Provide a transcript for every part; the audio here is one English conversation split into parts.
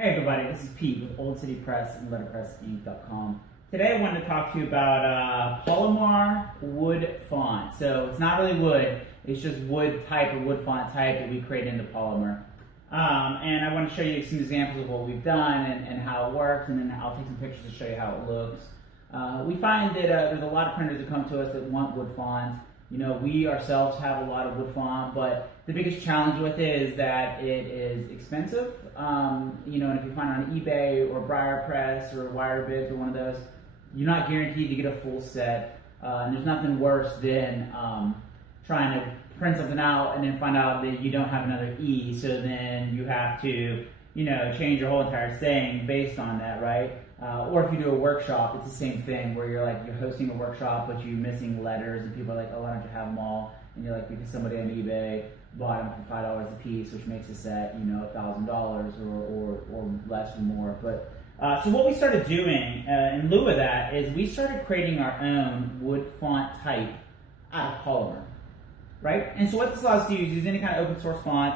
Hey everybody, this is Pete with Old City Press and Letterpressinc.com. Today I wanted to talk to you about polymer wood font. So it's not really wood, it's just wood type or wood font type that we create into polymer. And I want to show you some examples of what we've done and how it works, and then I'll take some pictures to show you how it looks. We find that there's a lot of printers that come to us that want wood font. You know, we ourselves have a lot of wood font, but the biggest challenge with it is that it is expensive. You know, and if you find it on eBay or Letterpress or Wirebids or one of those, you're not guaranteed to get a full set. And there's nothing worse than trying to print something out and then find out that you don't have another E, so then you have to, you know, change your whole entire saying based on that, right? Or if you do a workshop, it's the same thing where you're hosting a workshop, but you're missing letters, and people are like, oh, why don't you have them all? And you're like, because somebody on eBay bought them for $5 a piece, which makes a set, you know, $1,000 or less or more. But so what we started doing in lieu of that is we started creating our own wood font type out of polymer, right? And so what this allows us to use any kind of open source font.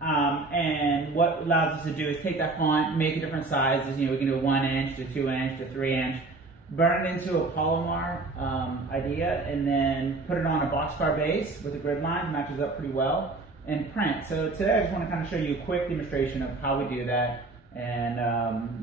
And what allows us to do is take that font, make it different sizes. You know, we can do a 1 inch to 2 inch to 3 inch, burn it into a polymer idea, and then put it on a boxcar base with a grid line, matches up pretty well, and print. So today I just want to kind of show you a quick demonstration of how we do that. And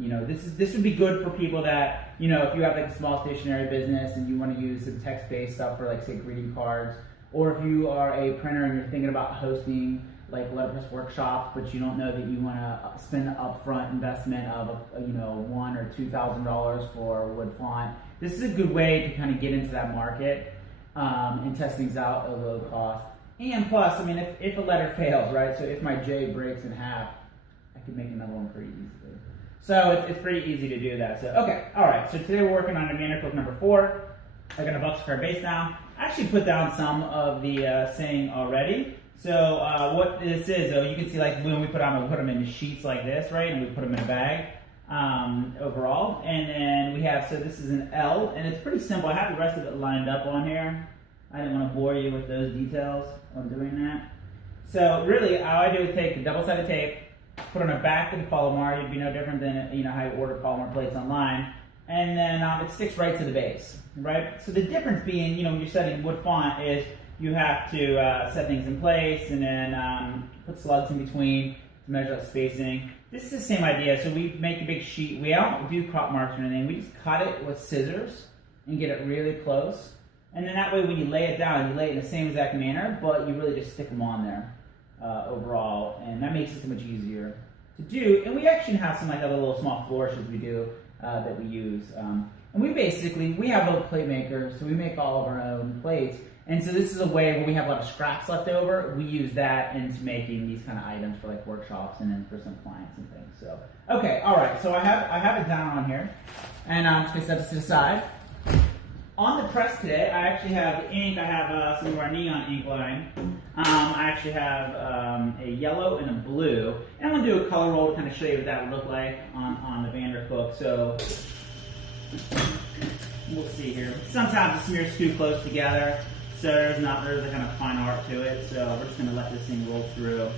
you know, this would be good for people that, you know, if you have like a small stationery business and you want to use some text-based stuff for, like, say, greeting cards, or if you are a printer and you're thinking about hosting like Letterpress workshops, but you don't know that you want to spend the upfront investment of $1,000 or $2,000 for wood font. This is a good way to kind of get into that market and test things out at a low cost. And plus, I mean, if a letter fails, right? So if my J breaks in half, I could make another one pretty easily. So it's pretty easy to do that. So okay, all right. So today we're working on demand book number 4. I got a boxcar base now. I actually put down some of the saying already. So what this is, though, you can see, like, when we put them in sheets like this, right? And we put them in a bag overall. And then we have, so this is an L, and it's pretty simple. I have the rest of it lined up on here. I didn't want to bore you with those details on doing that. So really, all I do is take the double-sided tape, put it on the back of the polymer. It'd be no different than, you know, how you order polymer plates online. And then it sticks right to the base, right? So the difference being, you know, when you're setting wood font is you have to set things in place and then put slugs in between to measure out spacing. This is the same idea. So we make a big sheet. We don't do crop marks or anything. We just cut it with scissors and get it really close. And then that way when you lay it down, you lay it in the same exact manner, but you really just stick them on there overall. And that makes it so much easier to do. And we actually have some like other little small flourishes we do that we use. And we have a plate maker, so we make all of our own plates. And so this is a way when we have a lot of scraps left over, we use that into making these kind of items for like workshops and then for some clients and things. So, okay, all right, so I have it down on here, and I'm just gonna set this to the side. On the press today, I actually have ink. I have some of our neon ink line. I actually have a yellow and a blue, and I'm gonna do a color roll to kind of show you what that would look like on the Vandercook. So we'll see here. Sometimes it smears too close together. So there's a kind of fine art to it, so we're just going to let this thing roll through.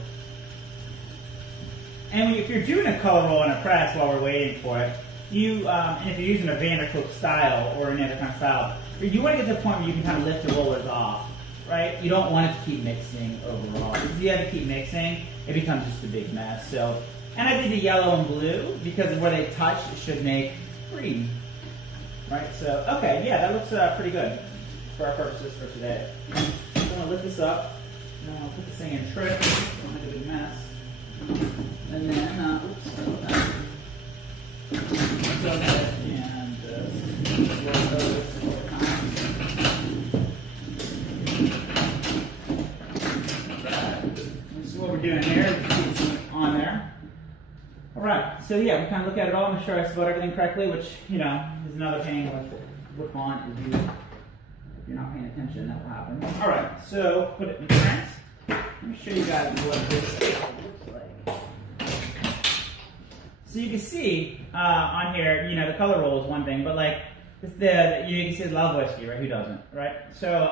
And if you're doing a color roll in a press while we're waiting for it, and if you're using a Vandercook style or any other kind of style, you want to get to the point where you can kind of lift the rollers off, right? You don't want it to keep mixing overall. Because if you have to keep mixing, it becomes just a big mess. So, and I did the yellow and blue because of where they touch, it should make green, right? So, okay, yeah, that looks pretty good for our purposes for today. So I'm going to lift this up, and I'll put this thing in trim, don't make a big mess. And then, oops, sorry about that. Go ahead and roll those 4 times. So what we're doing here is keep on there. Alright, so yeah, we kind of look at it all, make sure I spelled everything correctly, which, you know, is another thing with what font is used. If you're not paying attention, that will happen. All right, so put it in print. Let me show you guys what this looks like. So you can see on here, you know, the color roll is one thing, but like you can see it's love whiskey, right? Who doesn't, right? So,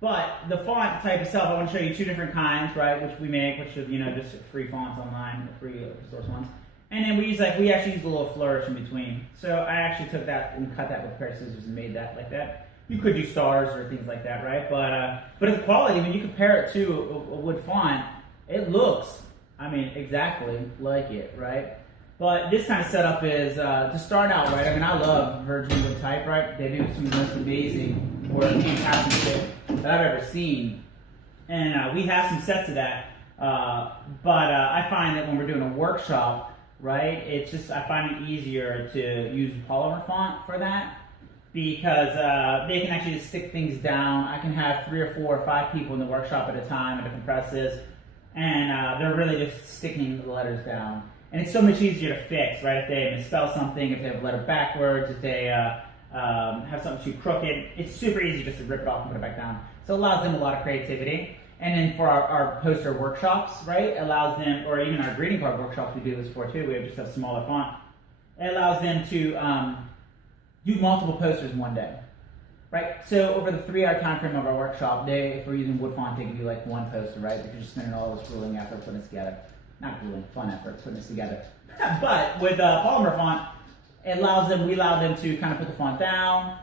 but the font type itself, I want to show you 2 different kinds, right? Which we make, which is, you know, just free fonts online, free open source ones. And then we actually use a little flourish in between. So I actually took that and cut that with a pair of scissors and made that like that. You could use stars or things like that, right? But its quality, when you compare it to a wood font, it looks, I mean, exactly like it, right? But this kind of setup is, to start out, right? I mean, I love virgin wood type, right? They do some of the most amazing or fantastic shit that I've ever seen. And we have some sets of that. But I find that when we're doing a workshop, right, it's just, I find it easier to use polymer font for that because they can actually just stick things down. I can have 3 or 4 or 5 people in the workshop at a time at different presses, and they're really just sticking the letters down. And it's so much easier to fix, right? If they misspell something, if they have a letter backwards, if they have something too crooked, it's super easy just to rip it off and put it back down. So it allows them a lot of creativity. And then for our poster workshops, right, allows them, or even our greeting card workshops we do this for too, we just have smaller font. It allows them to do multiple posters in one day, right? So over the 3-hour time frame of our workshop, if we're using wood font, they can do like 1 poster, right? If you're just spending all this grueling effort putting this together. Not grueling, fun effort putting this together. But with polymer font, we allow them to kind of put the font down,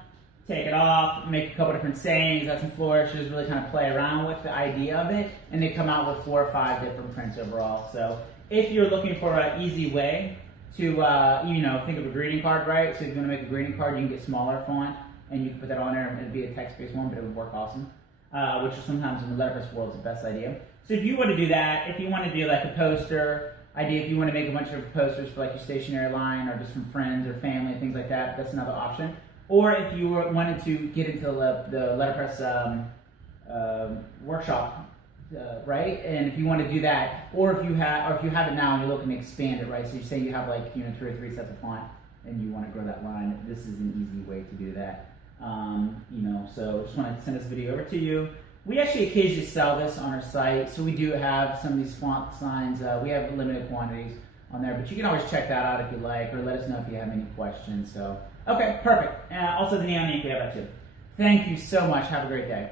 take it off, make a couple different sayings, add some flourishes, really kind of play around with the idea of it, and they come out with 4 or 5 different prints overall. So if you're looking for an easy way to, think of a greeting card, right? So if you want to make a greeting card, you can get smaller font, and you can put that on there, and it'd be a text-based one, but it would work awesome, which is sometimes in the letterpress world is the best idea. So if you want to do that, if you want to do like a poster idea, if you want to make a bunch of posters for like your stationery line, or just from friends or family, things like that, that's another option. Or if you wanted to get into the letterpress workshop, right? And if you want to do that, or if you have it now and you're looking to expand it, right? So you say you have like 2 or 3 sets of font, and you want to grow that line. This is an easy way to do that. So just want to send this video over to you. We actually occasionally sell this on our site, so we do have some of these font signs. We have limited quantities on there, but you can always check that out if you like, or let us know if you have any questions. So, okay, perfect. Also the neon ink, we have that too. Thank you so much. Have a great day.